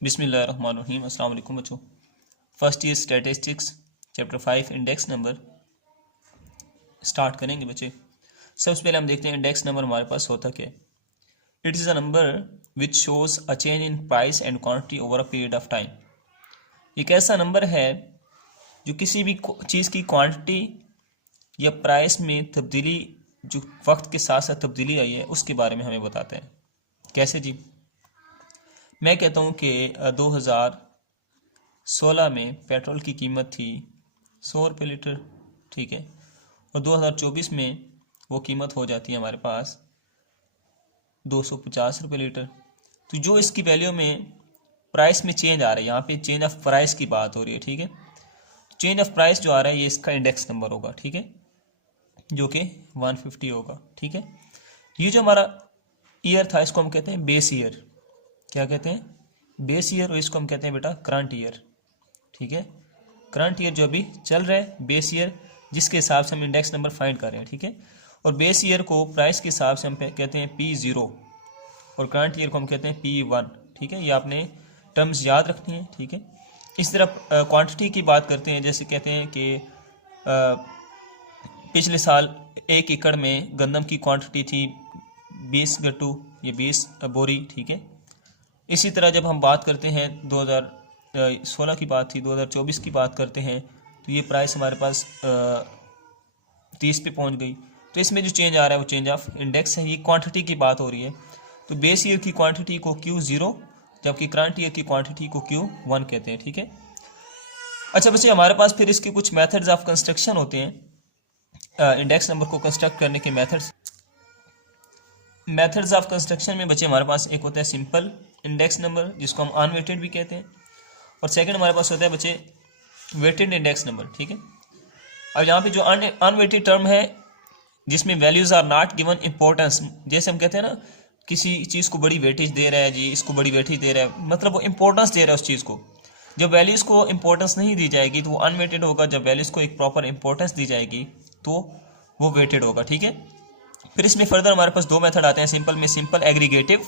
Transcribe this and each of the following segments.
बिस्मिल्लाहिर्रहमानिर्रहीम। अस्सलाम वालेकुम बच्चों। First year statistics chapter 5 index number start करेंगे बच्चे। सबसे पहले हम देखते हैं इंडेक्स नंबर हमारे पास होता क्या है। It is a number which shows a change in price and quantity over a period of time. एक ऐसा नंबर है जो किसी भी चीज़ की क्वांटिटी या प्राइस में तब्दीली, जो वक्त के साथ साथ तब्दीली आई है, उसके बारे में हमें बताते हैं। कैसे जी? मैं कहता हूँ कि 2016 में पेट्रोल की कीमत थी 100 रुपये लीटर, ठीक है, और 2024 में वो कीमत हो जाती है हमारे पास 250 रुपये लीटर। तो जो इसकी वैल्यू में प्राइस में चेंज आ रहा है, यहाँ पे चेंज ऑफ प्राइस की बात हो रही है, ठीक है। चेंज ऑफ प्राइस जो आ रहा है ये इसका इंडेक्स नंबर होगा, ठीक है, जो कि 150 होगा, ठीक है। ये जो हमारा ईयर था इसको हम कहते हैं बेस ईयर। क्या कहते हैं? Base year. और इसको हम कहते हैं बेटा करंट ईयर, ठीक है। करंट ईयर जो अभी चल रहा है, बेस ईयर, जिसके हिसाब से हम इंडेक्स नंबर फाइंड कर रहे हैं, ठीक है। और बेस ईयर को प्राइस के हिसाब से हम कहते हैं P0 और करंट ईयर को हम कहते हैं P1, ठीक है। ये आपने टर्म्स याद रखनी है, ठीक है। इस तरह क्वांटिटी की बात करते हैं, जैसे कहते हैं कि पिछले साल 1 एकड़ में गंदम की क्वांटिटी थी 20 गट्टू या 20 बोरी, ठीक है। इसी तरह जब हम बात करते हैं 2016 की बात थी, 2024 की बात करते हैं, तो ये प्राइस हमारे पास 30 पे पहुंच गई। तो इसमें जो चेंज आ रहा है वो चेंज ऑफ इंडेक्स है। ये क्वांटिटी की बात हो रही है। तो बेस ईयर की क्वांटिटी को Q0 जबकि करंट ईयर की क्वांटिटी को Q1 कहते हैं, ठीक है। अच्छा बच्चे, हमारे पास फिर इसके कुछ मेथड्स ऑफ कंस्ट्रक्शन होते हैं। इंडेक्स नंबर को कंस्ट्रक्ट करने के मेथड्स ऑफ कंस्ट्रक्शन में बच्चे हमारे पास एक होता है सिंपल इंडेक्स नंबर, जिसको हम अनवेटेड भी कहते हैं, और सेकंड हमारे पास होता है बच्चे वेटेड इंडेक्स नंबर, ठीक है। अब यहाँ पे जो अनवेटेड टर्म है जिसमें values are not given importance, जैसे हम कहते हैं ना किसी चीज़ को बड़ी वेटेज दे रहा है जी, इसको बड़ी वेटेज दे रहा है, मतलब वो इंपॉर्टेंस दे रहा है उस चीज़ को। जब वैल्यूज़ को इंपॉर्टेंस नहीं दी जाएगी तो वो अनवेटेड होगा, जब वैल्यूज़ को एक प्रॉपर इंपॉर्टेंस दी जाएगी तो वो वेटेड होगा, ठीक है। फिर इसमें फर्दर हमारे पास दो मेथड आते हैं सिंपल में, simple aggregative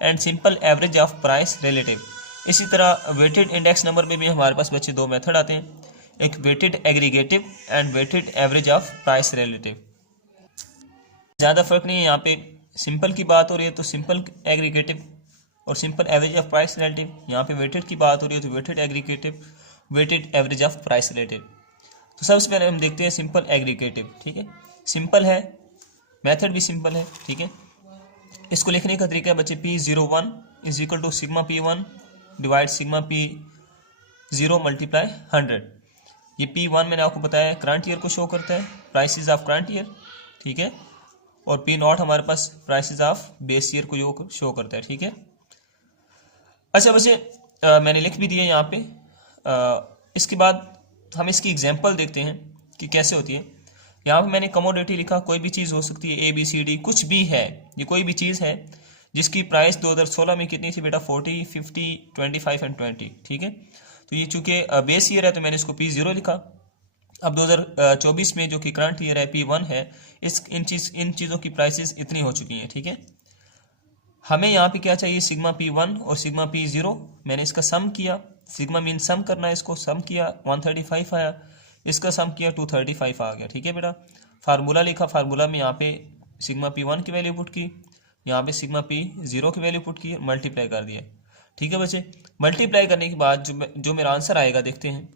and simple average of price relative. इसी तरह वेटेड इंडेक्स नंबर में भी हमारे पास बच्चे दो मेथड आते हैं, एक weighted aggregative and weighted average of price relative. ज़्यादा फर्क नहीं है, यहाँ पे सिंपल की बात हो रही है तो सिंपल एग्रीगेटिव और simple average of price relative. यहाँ पे वेटेड की बात हो रही है तो weighted aggregative, weighted average of price relative. तो सबसे पहले हम देखते हैं सिंपल एग्रीगेटिव, ठीक है। सिंपल है, मेथड भी सिंपल है, ठीक है। इसको लिखने का तरीका है बच्चे P01 is equal to sigma P1 divide sigma P0 multiply 100। ये P1 मैंने आपको बताया करंट ईयर को शो करता है, प्राइसेस ऑफ करंट ईयर, ठीक है। और P0 हमारे पास प्राइसेस ऑफ बेस ईयर को शो करता है, ठीक है। अच्छा बच्चे, मैंने लिख भी दिया यहाँ पे। इसके बाद हम इसकी एग्जाम्पल देखते हैं कि कैसे होती है। यहाँ पे मैंने कमोडिटी लिखा, कोई भी चीज़ हो सकती है, ABCD कुछ भी है, ये कोई भी चीज़ है जिसकी प्राइस 2016 में कितनी थी बेटा, 40, 50, 25 एंड 20, ठीक है। तो ये चूंकि बेस ईयर है तो मैंने इसको P0 लिखा। अब 2024 में जो कि करंट ईयर है P1 है, इन चीज़ों की प्राइसेस इतनी हो चुकी हैं, ठीक है। हमें यहाँ पे क्या चाहिए, सिग्मा P1 और सिग्मा P0। मैंने इसका सम किया, सिग्मा मीन सम करना है, इसको सम किया 135 आया, इसका सम किया 235 आ गया, ठीक है बेटा। फार्मूला लिखा, फार्मूला में यहाँ पे सिग्मा P1 की वैल्यू पुट की, यहाँ पे सिग्मा P0 की वैल्यू पुट की, मल्टीप्लाई कर दिया, ठीक है बच्चे। मल्टीप्लाई करने के बाद जो मेरा आंसर आएगा देखते हैं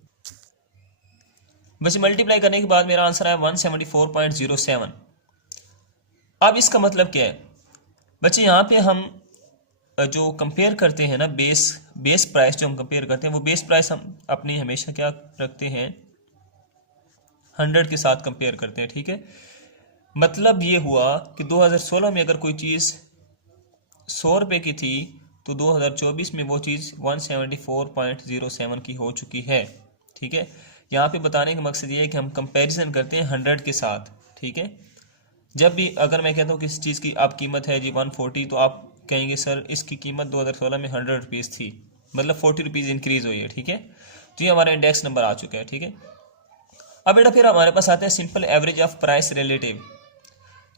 बच्चे। मल्टीप्लाई करने के बाद मेरा आंसर आया 174.07। अब इसका मतलब क्या है बच्चे, यहाँ पे हम जो कंपेयर करते हैं ना, बेस प्राइस जो हम कंपेयर करते हैं, वो बेस प्राइस हम अपनी हमेशा क्या रखते हैं, 100 के साथ कंपेयर करते हैं, ठीक है। मतलब ये हुआ कि 2016 में अगर कोई चीज़ 100 रुपये की थी तो 2024 में वो चीज़ 174.07 की हो चुकी है, ठीक है। यहाँ पे बताने का मकसद ये है कि हम कंपैरिजन करते हैं 100 के साथ, ठीक है। जब भी अगर मैं कहता हूँ कि इस चीज़ की आप कीमत है जी 140, तो आप कहेंगे सर इसकी कीमत 2016 में 100 रुपीज़ थी, मतलब 40 रुपीज़ इंक्रीज़ हुई है, ठीक है। तो ये हमारा इंडेक्स नंबर आ चुका है, ठीक है। अब बेटा फिर हमारे पास आता है simple average of price relative.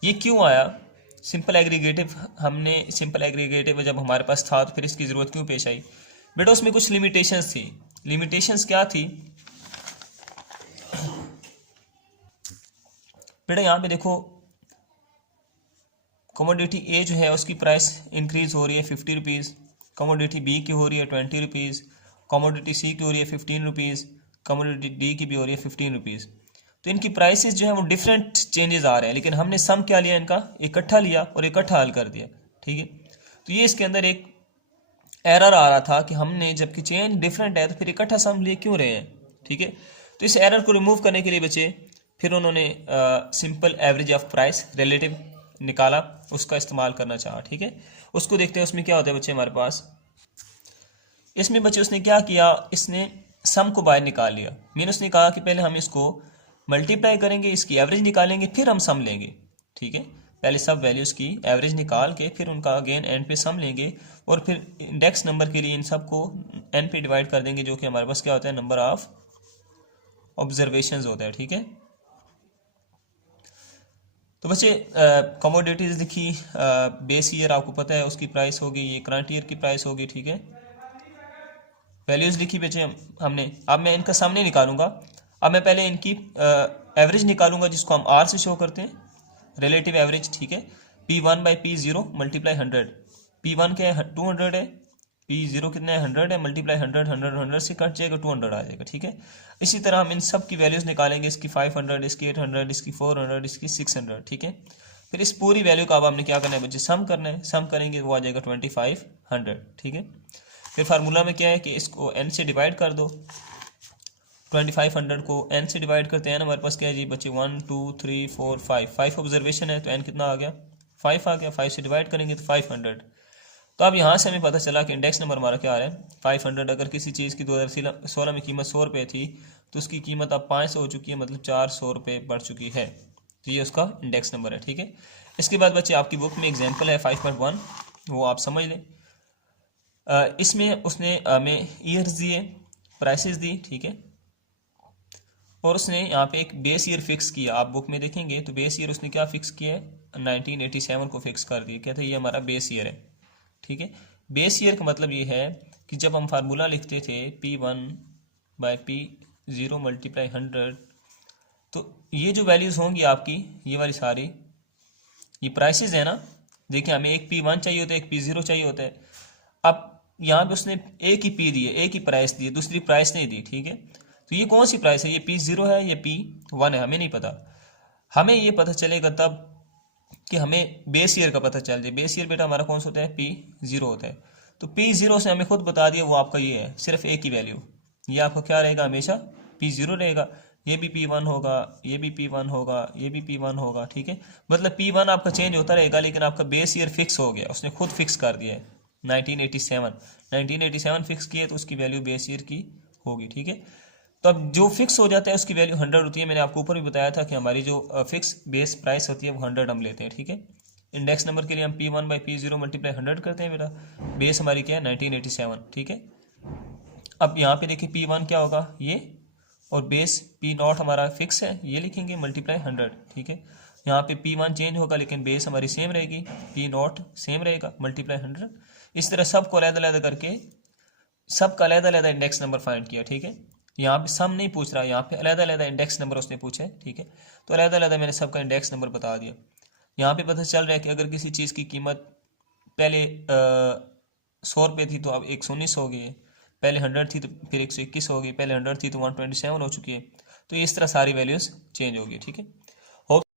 ये क्यों आया सिंपल एग्रीगेटिव? हमने सिंपल एग्रीगेटिव जब हमारे पास था तो फिर इसकी ज़रूरत क्यों पेश आई? बेटा उसमें कुछ लिमिटेशंस थी। लिमिटेशंस क्या थी बेटा, यहाँ पे देखो कमोडिटी ए जो है उसकी प्राइस इंक्रीज हो रही है 50 रुपीज़, कमोडिटी बी की हो रही है 20 रुपीज़, कमोडिटी सी की हो रही है 15 रुपीज़, कमोडिटी डी की भी हो रही है 15 रुपीज़। तो इनकी प्राइसेस जो है वो डिफरेंट चेंजेस आ रहे हैं, लेकिन हमने सम क्या लिया, इनका इकट्ठा लिया और इकट्ठा हल कर दिया। ठीक है, तो ये इसके अंदर एक एरर आ रहा था कि हमने जबकि चेंज डिफरेंट है तो फिर इकट्ठा सम ले क्यों रहे हैं। ठीक है, तो इस एरर को रिमूव करने के लिए बच्चे फिर उन्होंने simple average of price relative निकाला, उसका इस्तेमाल करना चाहा। ठीक है, उसको देखते हैं उसमें क्या होता है बच्चे हमारे पास। इसमें बच्चे उसने क्या किया, इसने सम को बाहर निकाल लिया। मैंने उसने कहा कि पहले हम इसको मल्टीप्लाई करेंगे, इसकी एवरेज निकालेंगे, फिर हम सम लेंगे। ठीक है, पहले सब वैल्यूज़ की एवरेज निकाल के फिर उनका अगेन एंड पे सम लेंगे और फिर इंडेक्स नंबर के लिए इन सब को एन पे डिवाइड कर देंगे, जो कि हमारे पास क्या होता है, नंबर ऑफ ऑब्जर्वेशंस होता है। ठीक है, तो बच्चे कमोडिटीज़ लिखी, बेस ईयर आपको पता है उसकी प्राइस होगी, ये करंट ईयर की प्राइस होगी। ठीक है, वैल्यूज़ लिखी बच्चे हमने। अब मैं इनका सामने निकालूंगा। अब मैं पहले इनकी एवरेज निकालूंगा, जिसको हम आर से शो करते हैं, रिलेटिव एवरेज। ठीक है, P1 by P0 multiply 100। P1 क्या है 200 है, P0 कितना है 100 है, मल्टीप्लाई 100, 100 100 से कट जाएगा 200 आ जाएगा। ठीक है, इसी तरह हम इन सब की वैल्यूज़ निकालेंगे, इसकी 500, इसकी 800, इसकी 400, इसकी 600। ठीक है, फिर इस पूरी वैल्यू का अब हमने क्या करना है बच्चे, सम करना है। सम करेंगे वो आ जाएगा 2500। ठीक है, फिर फार्मूला में क्या है कि इसको n से डिवाइड कर दो। 2500 को n से डिवाइड करते हैं, हमारे पास क्या है जी बच्चे 1 2 3 4 5 ऑब्जर्वेशन है, तो n कितना आ गया 5 आ गया। 5 से डिवाइड करेंगे तो 500। तो अब यहाँ से हमें पता चला कि इंडेक्स नंबर हमारा क्या आ रहा है 500। अगर किसी चीज़ की 2016 में कीमत 100 रुपये थी तो उसकी कीमत अब 500 हो चुकी है, मतलब 400 रुपये बढ़ चुकी है। तो ये उसका इंडेक्स नंबर है। ठीक है, इसके बाद बच्चे आपकी बुक में एग्जाम्पल है 5.1, वो आप समझ लें। इसमें उसने हमें ईयर्स दिए, प्राइसेस दी। ठीक है, और उसने यहाँ पे एक बेस ईयर फिक्स किया। आप बुक में देखेंगे तो बेस ईयर उसने क्या फिक्स किया है, 1987 को फिक्स कर दिया। कहते हैं ये हमारा बेस ईयर है। ठीक है, बेस ईयर का मतलब ये है कि जब हम फार्मूला लिखते थे P1 बाई P0 मल्टीप्लाई 100, तो ये जो वैल्यूज़ होंगी आपकी, ये वाली सारी ये प्राइसेस है ना। देखिए हमें एक P1 चाहिए होता है, एक P0 चाहिए होता है। अब यहाँ पे उसने एक ही P दी है, एक ही प्राइस दी है, दूसरी प्राइस नहीं दी। ठीक है, तो ये कौन सी प्राइस है, ये P0 है, ये P1 है, हमें नहीं पता। हमें ये पता चलेगा तब कि हमें बेस ईयर का पता चल जाए। बेस ईयर बेटा हमारा कौन सा होता है, P0 होता है। तो P0 से हमें खुद बता दिया वो आपका ये है, सिर्फ एक ही वैल्यू। ये आपका क्या रहेगा, हमेशा P0 रहेगा। ये भी P1 होगा, ये भी P1 होगा, ये भी P1 होगा। ठीक है, मतलब P1 आपका चेंज होता रहेगा, लेकिन आपका बेस ईयर फिक्स हो गया, उसने खुद फिक्स कर दिया है 1987 फिक्स किए, तो उसकी वैल्यू बेस ईयर की होगी। ठीक है, तो अब जो फिक्स हो जाता है उसकी वैल्यू 100 होती है। मैंने आपको ऊपर भी बताया था कि हमारी जो फिक्स बेस प्राइस होती है वो 100 हम लेते हैं। ठीक है, इंडेक्स नंबर के लिए हम P1 बाई P0 मल्टीप्लाई 100 करते हैं बेटा। बेस हमारी क्या है 1987। ठीक है, अब यहाँ पे देखिए P1 क्या होगा ये, और बेस P0 हमारा फिक्स है, ये लिखेंगे मल्टीप्लाई 100। ठीक है, यहाँ पे P1 चेंज होगा लेकिन बेस हमारी सेम रहेगी, P0 सेम रहेगा, मल्टीप्लाई 100। इस तरह सबको अलग-अलग करके सबका अलग-अलग इंडेक्स नंबर फाइंड किया। ठीक है, यहाँ पे सम नहीं पूछ रहा, यहाँ पे अलग-अलग इंडेक्स नंबर उसने पूछे। ठीक है, तो अलग-अलग मैंने सबका इंडेक्स नंबर बता दिया। यहाँ पे पता चल रहा है कि अगर किसी चीज़ की कीमत पहले 100 रुपये थी तो अब 119 हो गई है, पहले 100 थी तो फिर 121 हो गई, पहले 100 थी तो 127 हो चुकी है। तो इस तरह सारी वैल्यूज़ चेंज होगी। ठीक है।